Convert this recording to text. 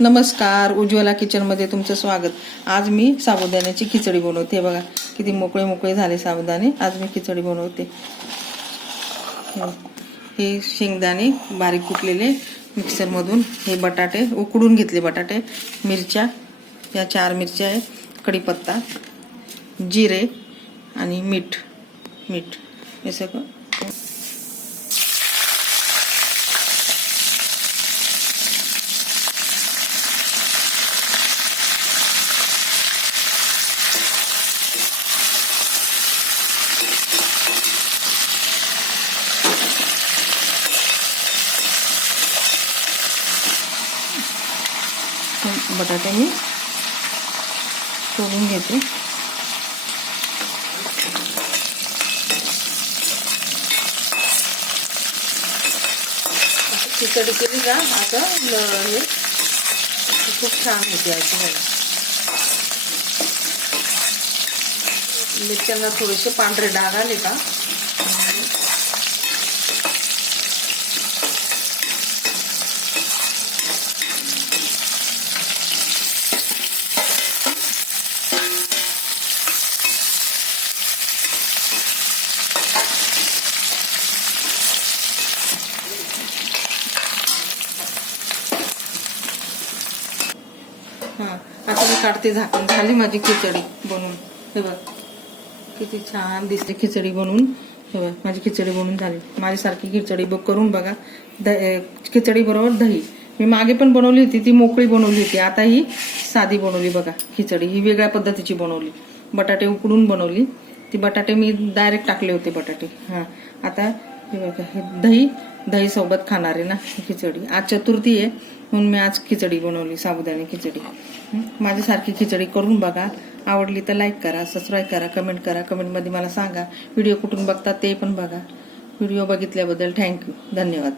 नमस्कार, उज्ज्वला किचनमध्ये तुमचं स्वागत। आज मी साबुदाण्याची खिचडी बनवते। बघा किती मोकळे मोकळे झाले साबुदाणे। आज मी खिचडी बनवते। हे शेंगदाणे बारीक कुटलेले मिक्सरमधून, हे बटाटे उकडून घेतले, बटाटे, मिरच्या, या 4 मिरच्या आहेत, कढीपत्ता, जिरे आणि मीठ हे सगळं बटाटे मी सोडून घेते। खिचडी केली का आता हे खूप छान होते। अशी बघा, मिरच्यांना थोडेसे पांढरे डाग आले का आता मी काढते झाकण। झाली माझी खिचडी बनवून। हे बघ किती छान दिसते खिचडी बनवून। हे बघ माझी खिचडी बनवून झाली। माझ्यासारखी खिचडी करून बघा। खिचडी बरोबर दही मी मागे पण बनवली होती, ती मोकळी बनवली होती। आता ही साधी बनवली बघा खिचडी। ही वेगळ्या पद्धतीची बनवली, बटाटे उकडून बनवली। ती बटाटे मी डायरेक्ट टाकले होते बटाटे। आता हे बघा, हे दही सोबत खाणार आहे ना खिचडी। आज चतुर्थी आहे म्हणून मी आज खिचडी बनवली, साबुदाणे खिचडी। माझ्यासारखी खिचडी करून बघा। आवडली तर लाईक करा, सबस्क्राईब करा, कमेंट करा। कमेंटमध्ये मला सांगा व्हिडिओ कुठून बघता ते पण बघा। व्हिडिओ बघितल्याबद्दल थँक्यू, धन्यवाद।